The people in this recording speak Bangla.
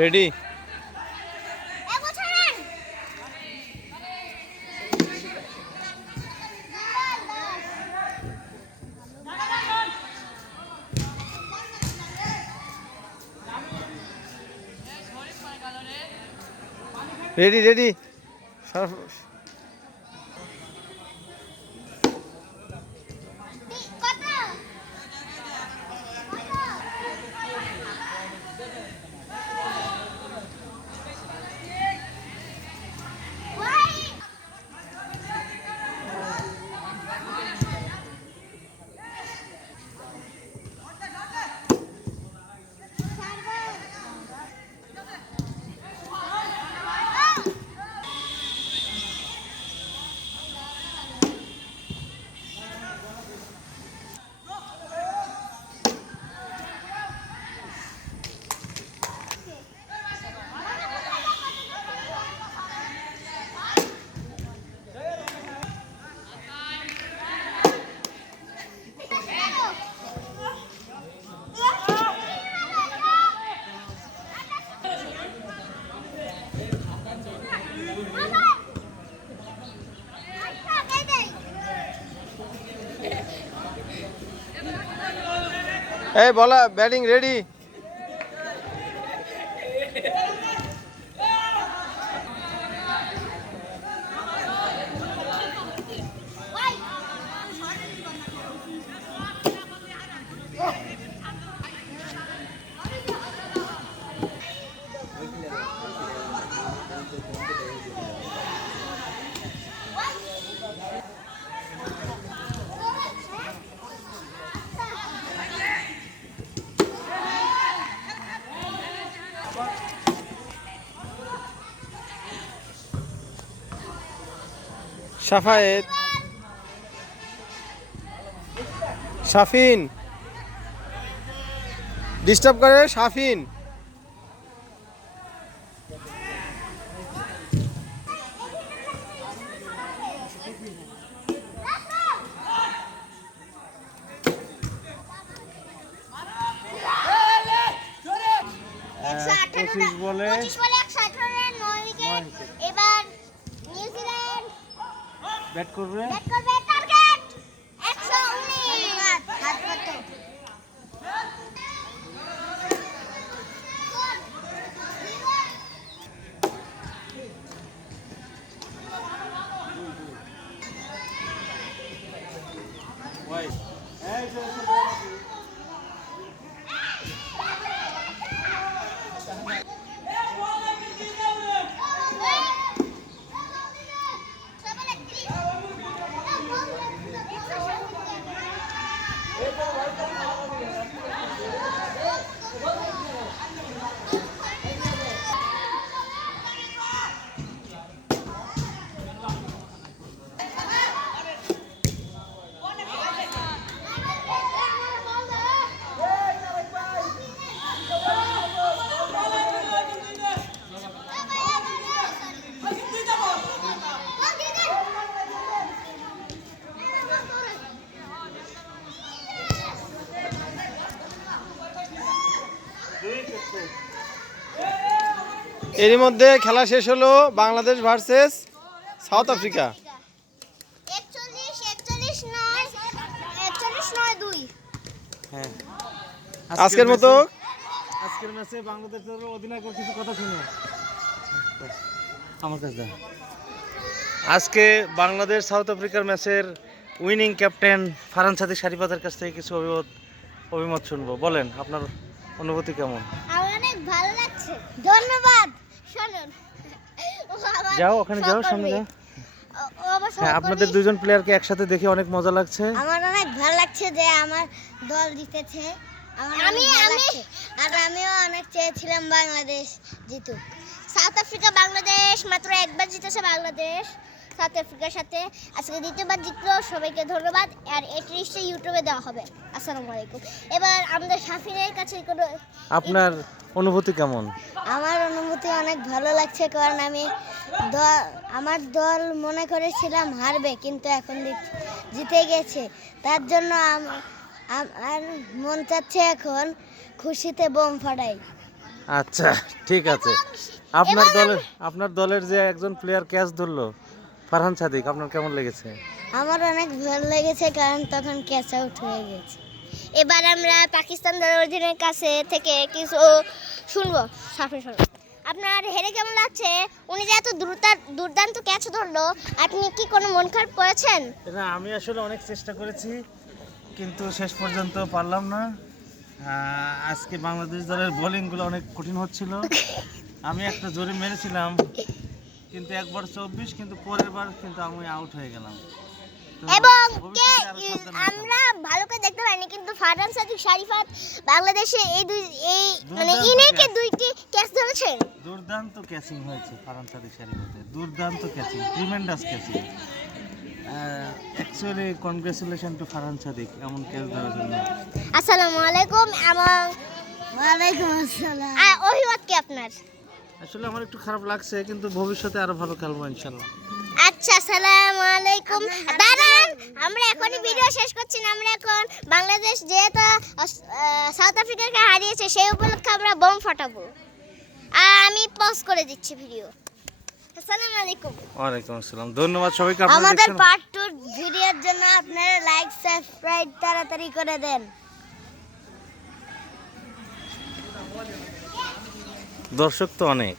রেডি। Ready ready. এই বলা batting ready. Shafayet, Shafin disturb করে। শাফিন বলে এবার নিউজিল্যান্ড ব্যাট করবে। টার্গেট 119 হাত কত ওয়াই এই যে এরই মধ্যে খেলা শেষ হলো বাংলাদেশ ভার্সেস সাউথ আফ্রিকা। 41-9 হ্যাঁ, আজকের ম্যাচে বাংলাদেশের অধিনায়কের কিছু কথা শুনে আমার কাছে। আজকে বাংলাদেশ সাউথ আফ্রিকার ম্যাচের উইনিং ক্যাপ্টেন ফারহান সাদিক শারিফাতের কাছ থেকে কিছু অভিমত শুনবো। বলেন আপনার অনুভূতি কেমন? আমার অনেক ভালো লাগছে। ধন্যবাদ। শুনুন, যাও ওখানে যাও, সামনে যাও। হ্যাঁ, আপনাদের দুজন প্লেয়ারকে একসাথে দেখে অনেক মজা লাগছে। আমার অনেক ভালো লাগছে যে আমার দল জিতেছে। আমিও অনেক চেয়েছিলাম বাংলাদেশ জিতুক। সাউথ আফ্রিকা বাংলাদেশ মাত্র একবার জিতেছে বাংলাদেশ সাউথ আফ্রিকার সাথে, আজকে দ্বিতীয়বার জিতলো। সবাইকে ধন্যবাদ। আর এই ট্রিস্টে ইউটিউবে দেওয়া হবে। আসসালামু আলাইকুম। এবার আমাদের শাফিনের কাছে আপনার অনুভূতি কেমন? আমার অনুভূতি অনেক ভালো লাগছে, কারণ আমি আমার দল মনে করেছিলাম হারবে, কিন্তু এখন জিতে গেছে। তার জন্য আর মন চাচ্ছে এখন খুশিতে বোম ফাটাই। আচ্ছা ঠিক আছে। আপনার দলের যে একজন প্লেয়ার ক্যাচ ধরলো ফারহান সাদিক, আপনার কেমন লেগেছে? আমার অনেক ভালো লেগেছে, কারণ তখন ক্যাচ আউট হয়ে গেছে। এবার আমরা পাকিস্তান দলের অধিনায়কের কাছে থেকে কিছু শুনবো। আপনার হেরে কেমন লাগছে? উনি যে এত দুর্দান্ত ক্যাচ ধরলো, আপনি কি কোনো মন খারাপ করেছেন? না, আমি আসলে অনেক চেষ্টা করেছি কিন্তু শেষ পর্যন্ত পারলাম না। আজকে বাংলাদেশ দলের বোলিংগুলো অনেক কঠিন হচ্ছিল। আমি একটা জোরে মেরেছিলাম কিন্তু একবার 24, কিন্তু পরের বার কিন্তু আমি আউট হয়ে গেলাম। তো এবং ভবিষ্যতে আরো সাবধান হতে হবে। আমরা ভালো করে দেখতে পাইনি, কিন্তু ফারহান সাদিক শারিফাত বাংলাদেশে এই মানে দুর্দান্ত ইনিংসে catch। দুইটি ক্যাচ ধরেছেন। দুর্দান্ত ক্যাচিং হয়েছে ফারহান সাদিক শারিফাতে, দুর্দান্ত catching, tremendous catching. Actually congratulation to Farhan Sadiq এমন ক্যাচ ধরার জন্য। আসসালামু আলাইকুম। ওয়ালাইকুম আসসালাম। অভিমত কি আপনার? আসলে আমার একটু খারাপ লাগছে কিন্তু ভবিষ্যতে আরো ভালো খেলবো ইনশাল্লাহ। আচ্ছা, আসসালামু আলাইকুম। দাঁড়ান, আমরা এখনই ভিডিও শেষ করছি না। আমরা এখন বাংলাদেশ যেহেতু সাউথ আফ্রিকাকে হারিয়েছে, সেই উপলক্ষে আমরা বোম ফাটাবো। আর আমি পজ করে দিচ্ছি ভিডিও। আসসালামু আলাইকুম। ওয়ালাইকুম আসসালাম, ধন্যবাদ সবাইকে। আপনারা আমাদের দেখছেন পার্ট 2 ভিডিওর জন্য আপনারা লাইক সাবস্ক্রাইব তাড়াতাড়ি করে দেন। দর্শক তো অনেক।